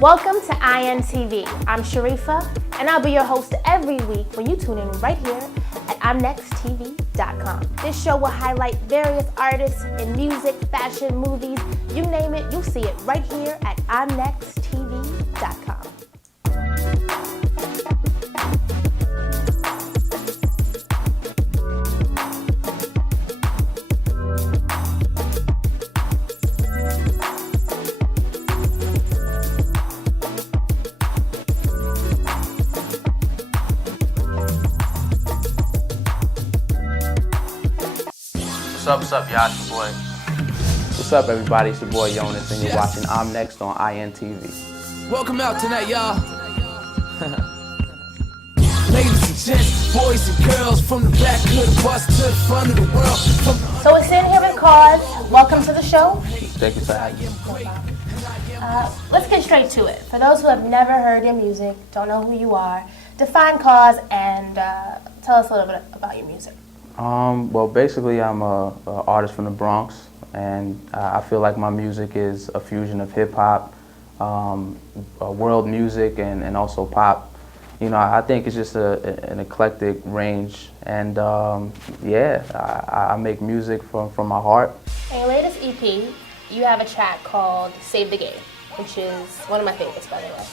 Welcome to INTV. I'm Sharifa, and I'll be your host every week when you tune in right here at I'mNextTV.com. This show will highlight various artists in music, fashion, movies, you name it, you'll see it right here at I'mNextTV.com. What's up, y'all? It's your boy. What's up, everybody? It's your boy Yonas, and you're watching I'm Next on INTV. Welcome out tonight, y'all. Ladies and gents, boys and girls, from the back of the bus to the front of the world. So we're sitting here with Cause. Welcome to the show. Thank you for having me. Let's get straight to it. For those who have never heard your music, don't know who you are, define Cause and tell us a little bit about your music. Well, basically, I'm an artist from the Bronx, and I feel like my music is a fusion of hip-hop, world music, and also pop. You know, I think it's just an eclectic range, and yeah, I make music from my heart. In your latest EP, you have a track called Save the Game, which is one of my favorites, by the way.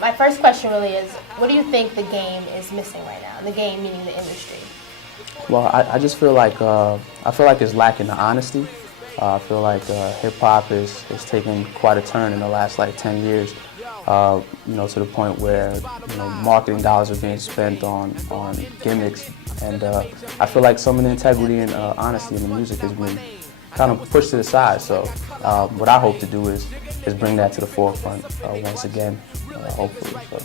My first question really is, what do you think the game is missing right now? The game meaning the industry. Well, I just feel like it's lacking the honesty. I feel like hip hop is taking quite a turn in the last 10 years. You know, to the point where marketing dollars are being spent on gimmicks, and I feel like some of the integrity and honesty in the music has been kind of pushed to the side. So what I hope to do is bring that to the forefront once again, hopefully. So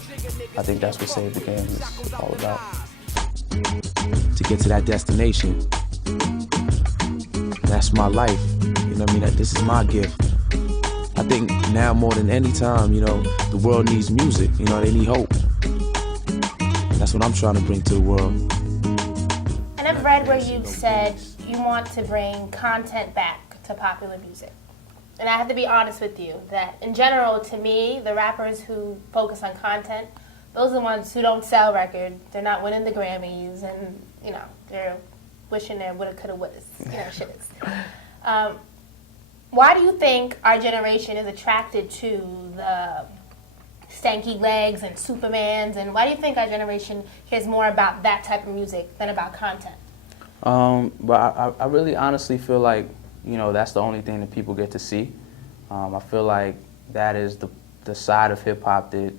I think that's what Save the Game is all about. To get to that destination. That's my life. You know what I mean? This is my gift. I think now more than any time, the world needs music. They need hope. That's what I'm trying to bring to the world. And I've read where you've said you want to bring content back to popular music. And I have to be honest with you that in general, to me, the rappers who focus on content, those are the ones who don't sell records. They're not winning the Grammys, and they're wishing they woulda, coulda, wouldas. Shit is. Why do you think our generation is attracted to the stanky legs and Supermans, and why do you think our generation cares more about that type of music than about content? But I really honestly feel like that's the only thing that people get to see. I feel like that is the side of hip hop that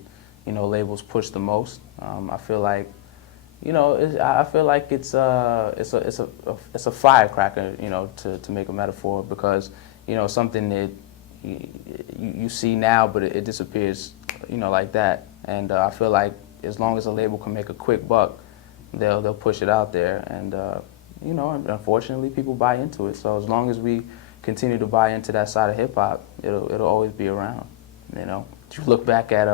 labels push the most. I feel like, it's a firecracker, to make a metaphor, because something that you see now, but it disappears, like that. And I feel like as long as a label can make a quick buck, they'll push it out there, and unfortunately, people buy into it. So as long as we continue to buy into that side of hip hop, it'll always be around. If you look back at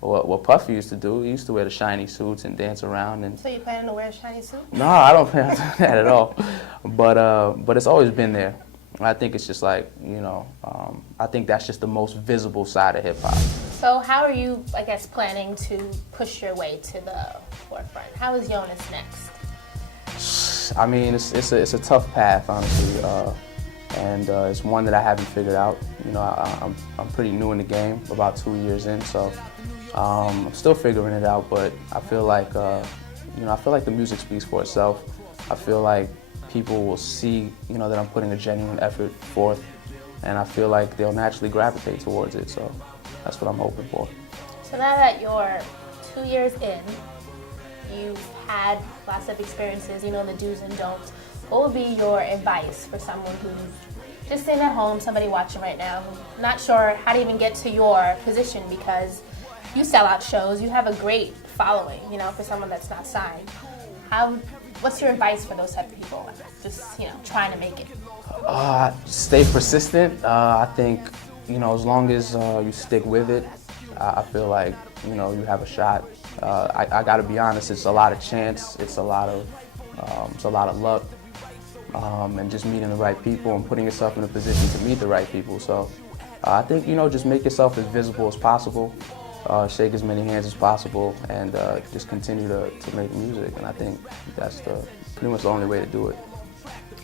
what Puffy used to do, he used to wear the shiny suits and dance around. And so you planning to wear a shiny suit? No, I don't plan on doing that at all. But it's always been there. I think it's just I think that's just the most visible side of hip hop. So how are you, planning to push your way to the forefront? How is Yonas next? I mean, it's a tough path, honestly, and it's one that I haven't figured out. I'm pretty new in the game, about 2 years in, so I'm still figuring it out. But I feel like the music speaks for itself. I feel like people will see that I'm putting a genuine effort forth, and I feel like they'll naturally gravitate towards it. So that's what I'm hoping for. So now that you're 2 years in, you've had lots of experiences, the do's and don'ts. What would be your advice for someone who's just sitting at home, somebody watching right now, who's not sure how to even get to your position, because you sell out shows, you have a great following, for someone that's not signed. What's your advice for those type of people, just, trying to make it? Stay persistent. I think, as long as you stick with it, I feel like, you have a shot. I gotta be honest, it's a lot of chance, it's a lot of luck, and just meeting the right people and putting yourself in a position to meet the right people. So I think, just make yourself as visible as possible, shake as many hands as possible, and just continue to make music. And I think that's pretty much the only way to do it.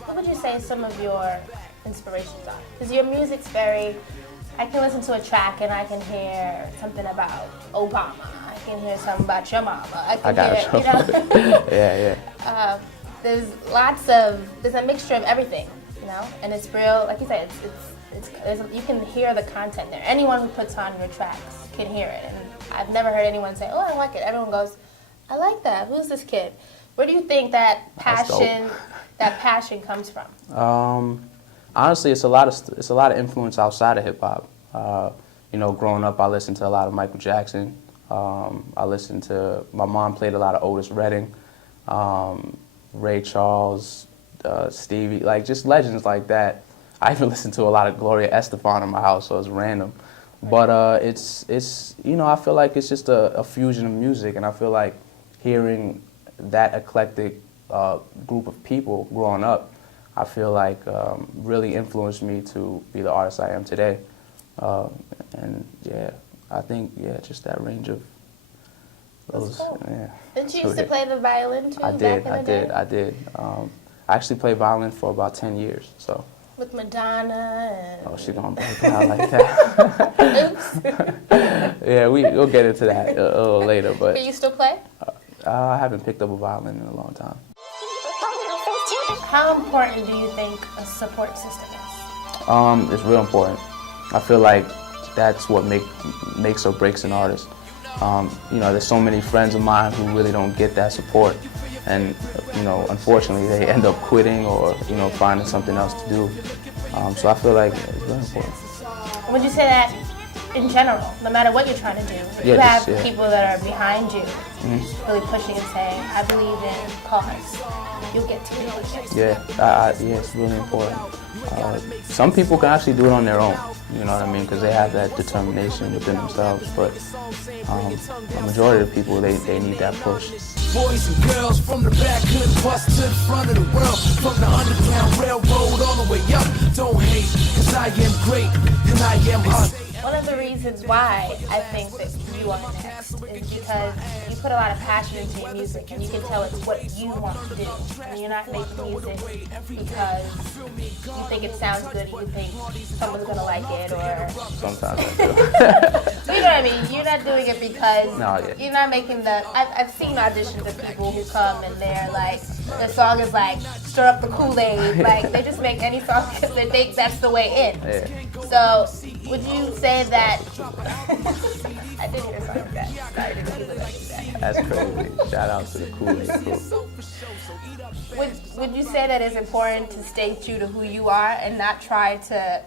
What would you say some of your inspirations are? Because your music's I can listen to a track and I can hear something about Obama. I can hear something about your mama. I got hear, yeah. There's a mixture of everything, and it's real. Like you said, you can hear the content there. Anyone who puts on your tracks can hear it. And I've never heard anyone say, "Oh, I like it." Everyone goes, "I like that. Who's this kid?" Where do you think that passion comes from? Honestly, it's a lot of influence outside of hip hop. Growing up, I listened to a lot of Michael Jackson. My mom played a lot of Otis Redding, Ray Charles, Stevie, like just legends like that. I even listened to a lot of Gloria Estefan in my house, so it's random. But it's I feel like it's just a fusion of music, and I feel like hearing that eclectic group of people growing up, I feel like really influenced me to be the artist I am today. And yeah, I think just that range of those. Cool. Yeah. Didn't you used to play the violin too? I did. Back in the day? I actually played violin for about 10 years. So. With Madonna and... Oh, she's gonna break it out like that. Oops. Yeah, we'll get into that a little later, but... Can you still play? I haven't picked up a violin in a long time. How important do you think a support system is? It's real important. I feel like that's what makes or breaks an artist. There's so many friends of mine who really don't get that support. And, unfortunately, they end up quitting or, finding something else to do. So I feel like it's very important. Would you say that in general, no matter what you're trying to do, if you have people that are behind you, really pushing and saying, I believe in cause, you'll get to it. Yeah, it's really important. Some people can actually do it on their own, you know what I mean, because they have that determination within themselves, but the majority of the people, they need that push. Boys and girls from the back hood bus to the front of the world, from the underground railroad all the way up. Don't hate, cause I am great, and I am us. One of the reasons why I think that you are next is because you put a lot of passion into your music, and you can tell it's what you want to do. And you're not making music because you think it sounds good, or you think someone's going to like it, or... Sometimes I do. You know what I mean? You're not doing it because you're not making the... I've seen auditions of people who come and they're like, the song is like, stir up the Kool-Aid. Like, they just make any song because they think that's the way in. Yeah. So, would you say that... I did hear something like that. Sorry, I didn't hear that. That's crazy. Shout out to the Kool-Aid crew. Would you say that it's important to stay true to who you are and not try to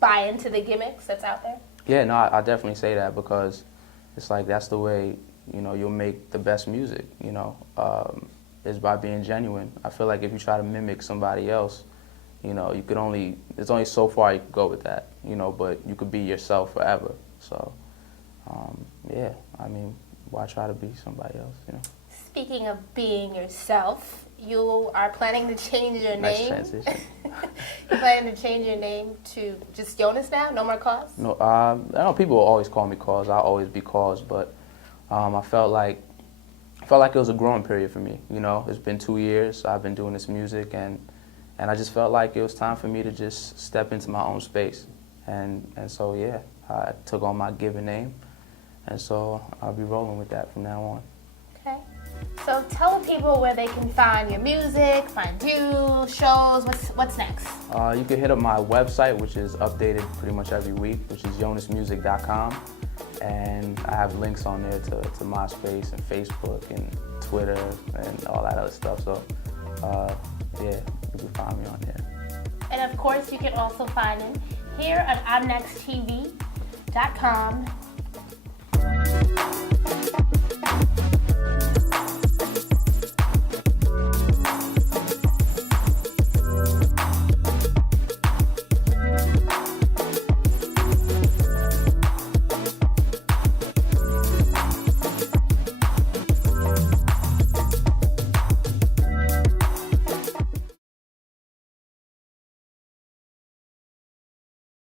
buy into the gimmicks that's out there? Yeah, no, I definitely say that because it's like that's the way, you'll make the best music, is by being genuine. I feel like if you try to mimic somebody else, there's only so far you can go with that, but you could be yourself forever. So, why try to be somebody else, Speaking of being yourself, you are planning to change your Nice name. transition. You're planning to change your name to just Yonas now? No more Cause? No, I know people will always call me Cause. I'll always be Cause, but I felt like it was a growing period for me. It's been 2 years. I've been doing this music, and I just felt like it was time for me to just step into my own space. And so, I took on my given name, and so I'll be rolling with that from now on. Okay. So tell people where they can find your music, find you, shows, what's next? You can hit up my website, which is updated pretty much every week, which is yonasmusic.com. And I have links on there to MySpace and Facebook and Twitter and all that other stuff. So, you can find me on there. And of course, you can also find him here at I'mNextTV.com.